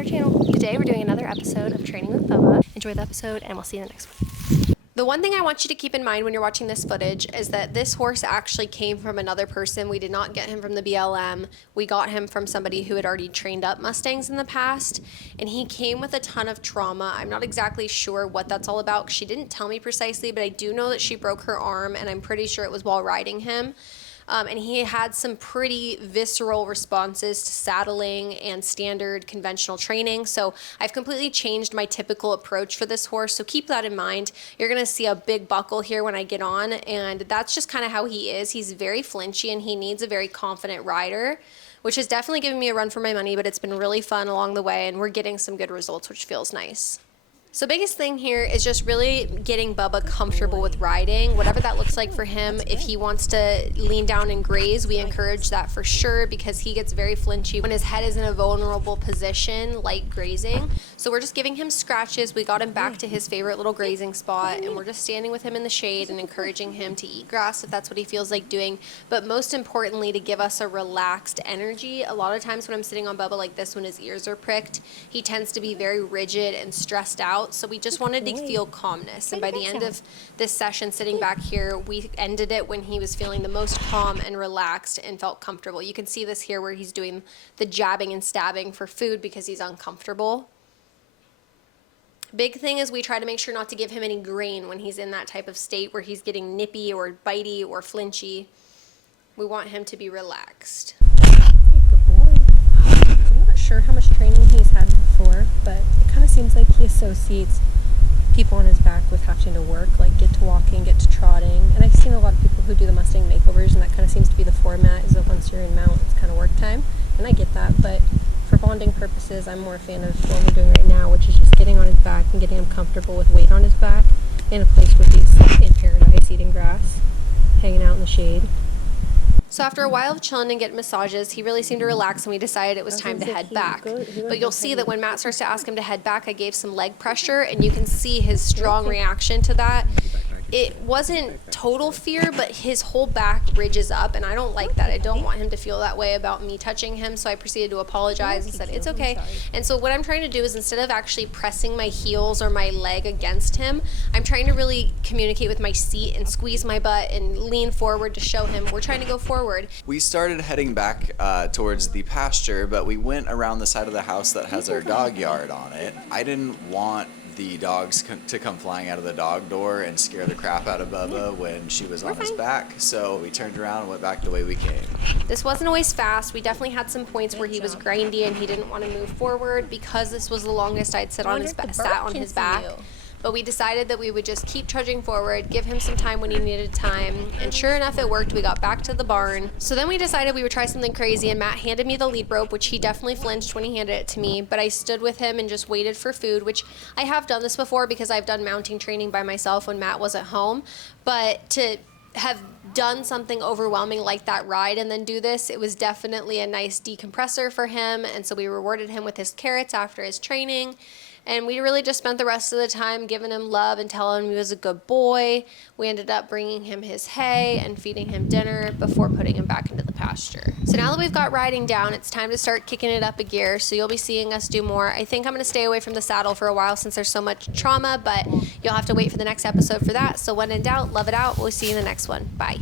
our channel. Today we're doing another episode of Training with Bubba. Enjoy the episode and we'll see you in the next one. The one thing I want you to keep in mind when you're watching this footage is that this horse actually came from another person. We did not get him from the BLM. We got him from somebody who had already trained up Mustangs in the past, and he came with a ton of trauma. I'm not exactly sure what that's all about. She didn't tell me precisely, but I do know that she broke her arm, and I'm pretty sure it was while riding him. And he had some pretty visceral responses to saddling and standard conventional training. So I've completely changed my typical approach for this horse. So keep that in mind. You're going to see a big buckle here when I get on. And that's just kind of how he is. He's very flinchy and he needs a very confident rider, which has definitely given me a run for my money, but it's been really fun along the way. And we're getting some good results, which feels nice. So biggest thing here is just really getting Bubba comfortable with riding, whatever that looks like for him. If he wants to lean down and graze, we encourage that for sure because he gets very flinchy when his head is in a vulnerable position, like grazing. So we're just giving him scratches. We got him back to his favorite little grazing spot, and we're just standing with him in the shade and encouraging him to eat grass if that's what he feels like doing. But most importantly, to give us a relaxed energy. A lot of times when I'm sitting on Bubba like this, when his ears are pricked, he tends to be very rigid and stressed out. So we just wanted to feel calmness. And by the end of this session, sitting back here, we ended it when he was feeling the most calm and relaxed and felt comfortable. You can see this here where he's doing the jabbing and stabbing for food because he's uncomfortable. Big thing is we try to make sure not to give him any grain when he's in that type of state where he's getting nippy or bitey or flinchy. We want him to be relaxed. Good boy. I'm not sure how much training he's had before, but it kind of seems like he associates people on his back with having to work, like get to walking, get to trotting. And I've seen a lot of people who do the Mustang makeovers, and that kind of seems to be the format, is that once you're in mount, it's kind of work time. And I get that, but for bonding purposes, I'm more a fan of what we're doing right now, which is just getting on his back and getting him comfortable with weight on his back in a place where he's in paradise eating grass, hanging out in the shade. So after a while of chilling and getting massages, he really seemed to relax, and we decided it was time to head back. But you'll see that when Matt starts to ask him to head back, I gave some leg pressure, and you can see his strong reaction to that. It wasn't total fear, but his whole back ridges up, and I don't like that. I don't want him to feel that way about me touching him, so I proceeded to apologize and said, it's okay. And so what I'm trying to do is, instead of actually pressing my heels or my leg against him, I'm trying to really communicate with my seat and squeeze my butt and lean forward to show him we're trying to go forward. We started heading back towards the pasture, but we went around the side of the house that has our dog yard on it. I didn't want the dogs to come flying out of the dog door and scare the crap out of Bubba when she was on his back, so we turned around and went back the way we came. This wasn't always fast. We definitely had some points where he was grindy and he didn't want to move forward because this was the longest I'd sat on his back. But we decided that we would just keep trudging forward, give him some time when he needed time, and sure enough, it worked. We got back to the barn. So then we decided we would try something crazy, and Matt handed me the lead rope, which he definitely flinched when he handed it to me, but I stood with him and just waited for food, which I have done this before because I've done mounting training by myself when Matt was at home, but to have done something overwhelming like that ride and then do this, it was definitely a nice decompressor for him, and so we rewarded him with his carrots after his training. And we really just spent the rest of the time giving him love and telling him he was a good boy. We ended up bringing him his hay and feeding him dinner before putting him back into the pasture. So now that we've got riding down, it's time to start kicking it up a gear. So you'll be seeing us do more. I think I'm going to stay away from the saddle for a while since there's so much trauma, but you'll have to wait for the next episode for that. So when in doubt, love it out. We'll see you in the next one. Bye.